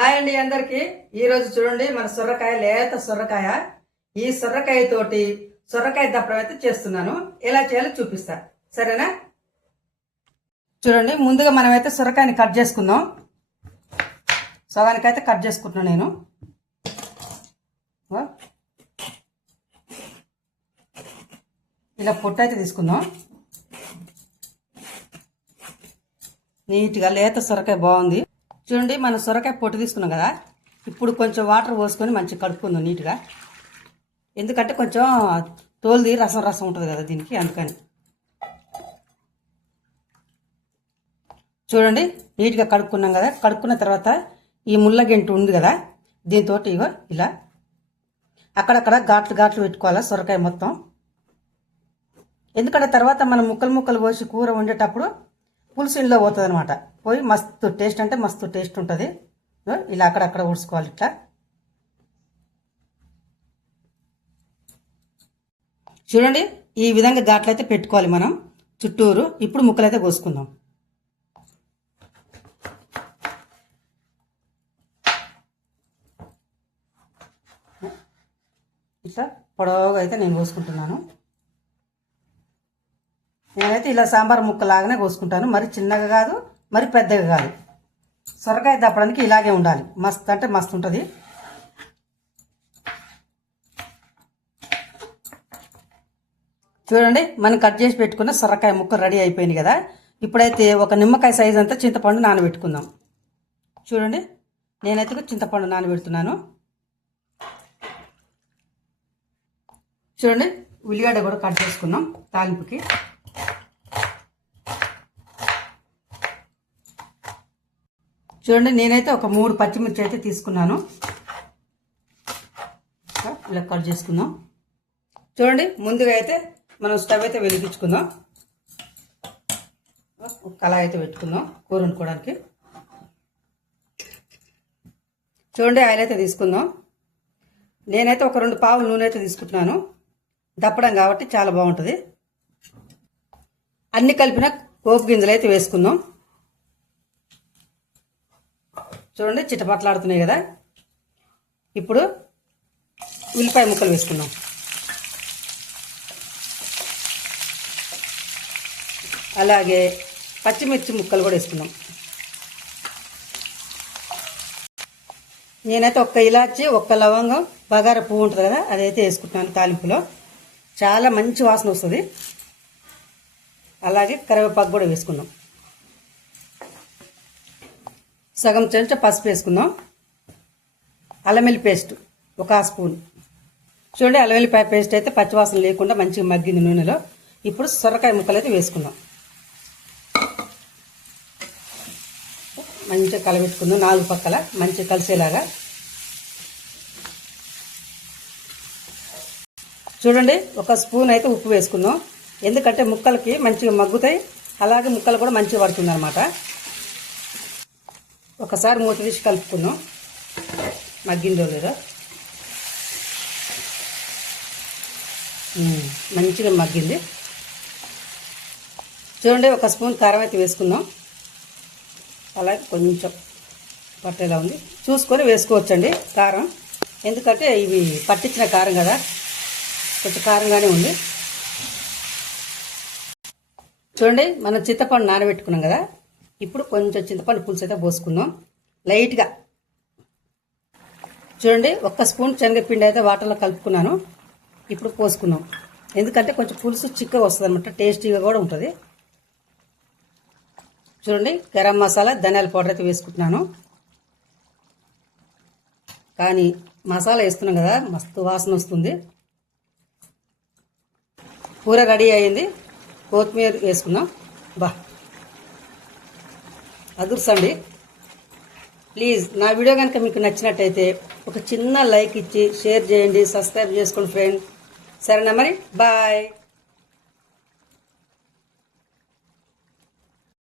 Hi అండి అందరికి. ఈ రోజు చూడండి మన సొరకాయ, లేత సొరకాయ. ఈ సొరకాయ తోటి సొరకాయ దప్పడం అయితే చేస్తున్నాను. ఎలా చేయాలో చూపిస్తా, సరేనా? చూడండి, ముందుగా మనమైతే సొరకాయని కట్ చేసుకుందాం. సగానికైతే కట్ చేసుకుంటున్నాను నేను. ఇలా పొట్టు అయితే తీసుకుందాం. నీట్గా లేత సొరకాయ బాగుంది. చూడండి, మన సొరకాయ పొట్టు తీసుకున్నాం కదా, ఇప్పుడు కొంచెం వాటర్ పోసుకొని మంచిగా కడుక్కుందాం నీట్గా. ఎందుకంటే కొంచెం తోలుది రసం రసం ఉంటుంది కదా దీనికి, అందుకని. చూడండి, నీట్గా కడుక్కున్నాం కదా. కడుక్కున్న తర్వాత ఈ ముళ్ళ గెంటు ఉంది కదా, దీంతో ఇగో ఇలా అక్కడక్కడ ఘాట్లు ఘాట్లు పెట్టుకోవాలి సొరకాయ మొత్తం. ఎందుకంటే తర్వాత మనం ముక్కలు ముక్కలు పోసి కూర వండేటప్పుడు పులుసు ఇంట్లో పోతుంది అనమాట. పోయి మస్తు టేస్ట్, అంటే మస్తు టేస్ట్ ఉంటుంది. ఇలా అక్కడక్కడ ఊడ్చుకోవాలి ఇట్లా. చూడండి, ఈ విధంగా ఘాట్లు అయితే పెట్టుకోవాలి మనం చుట్టూరు. ఇప్పుడు ముక్కలు అయితే కోసుకుందాం. ఇట్లా పొడవుగా అయితే నేను కోసుకుంటున్నాను. నేనైతే ఇలా సాంబార్ ముక్కలాగానే కోసుకుంటాను. మరి చిన్నగా కాదు, మరి పెద్దగా కాదు. సొరకాయ దప్పడానికి ఇలాగే ఉండాలి. మస్తు అంటే మస్తు ఉంటుంది. చూడండి, మనం కట్ చేసి పెట్టుకున్న సొరకాయ ముక్క రెడీ అయిపోయింది కదా. ఇప్పుడైతే ఒక నిమ్మకాయ సైజ్ అంతా చింతపండు నానబెట్టుకుందాం. చూడండి, నేనైతే చింతపండు నానబెడుతున్నాను. చూడండి, ఉల్లిగడ్డ కూడా కట్ చేసుకున్నాం తాలింపుకి. చూడండి, నేనైతే ఒక 3 పచ్చిమిర్చి అయితే తీసుకున్నాను. ఇలా కట్ చేసుకుందాం. చూడండి, ముందుగా అయితే మనం స్టవ్ అయితే వెలిగించుకుందాం. ఒక కళాయి అయితే పెట్టుకుందాం కూర వండుకోవడానికి. చూడండి, ఆయిల్ అయితే తీసుకుందాం. నేనైతే ఒక 2 పావులు నూనె అయితే తీసుకుంటున్నాను. దప్పడం కాబట్టి చాలా బాగుంటుంది. అన్ని కలిపిన పోపు గింజలు అయితే వేసుకుందాం. చూడండి, చిటపట్లాడుతున్నాయి కదా. ఇప్పుడు ఉల్లిపాయ ముక్కలు వేసుకుందాం. అలాగే పచ్చిమిర్చి ముక్కలు కూడా వేసుకుందాం. నేనైతే ఒక్క ఇలాచి, ఒక్క లవంగం, బగార పువ్వు ఉంటుంది కదా, అదైతే వేసుకుంటున్నాను తాలింపులో. చాలా మంచి వాసన వస్తుంది. అలాగే కరివేపాకు కూడా వేసుకుందాం. సగం చెంచా పసుపు వేసుకుందాం. అల్లం వెల్లుల్లి పేస్ట్ 1 స్పూన్. చూడండి, అల్లం వెల్లుల్లి పేస్ట్ అయితే పచ్చివాసన లేకుండా మంచిగా మగ్గింది నూనెలో. ఇప్పుడు సొరకాయ ముక్కలు అయితే వేసుకుందాం. మంచిగా కలబెట్టుకుందాం 4 పక్కల మంచిగా కలిసేలాగా. చూడండి, 1 స్పూన్ అయితే ఉప్పు వేసుకుందాం. ఎందుకంటే ముక్కలకి మంచిగా మగ్గుతాయి, అలాగే ముక్కలు కూడా మంచిగా పడుతుంది అనమాట. ఒకసారి మూత తీసి కలుపుకుందాం మగ్గిందో లేదో. మంచిగా మగ్గింది. చూడండి, 1 స్పూన్ కారం అయితే వేసుకుందాం. అలాగే కొంచెం పట్టేలా ఉంది, చూసుకొని వేసుకోవచ్చండి కారం. ఎందుకంటే ఇవి పట్టించిన కారం కదా, కొంచెం కారంగానే ఉంది. చూడండి, మనం చింతపండు నానబెట్టుకున్నాం కదా, ఇప్పుడు కొంచెం చింతపండు పులుసు అయితే పోసుకుందాం లైట్గా. చూడండి, 1 స్పూన్ శనగపిండి అయితే వాటర్లో కలుపుకున్నాను. ఇప్పుడు పోసుకుందాం. ఎందుకంటే కొంచెం పులుసు చిక్కగా వస్తుంది అనమాట, టేస్టీగా కూడా ఉంటుంది. చూడండి, గరం మసాలా, ధనియాల పౌడర్ అయితే వేసుకుంటున్నాను. కానీ మసాలా వేస్తున్నాం కదా, మస్తు వాసన వస్తుంది. కూర రెడీ అయింది. కొత్తిమీర వేసుకుందాం. అదుర్సండి. ప్లీజ్ నా వీడియో కనుక మీకు నచ్చినట్టయితే ఒక చిన్న లైక్ ఇచ్చి షేర్ చేయండి, సబ్స్క్రైబ్ చేసుకోండి ఫ్రెండ్. సరేనా మరి, బాయ్.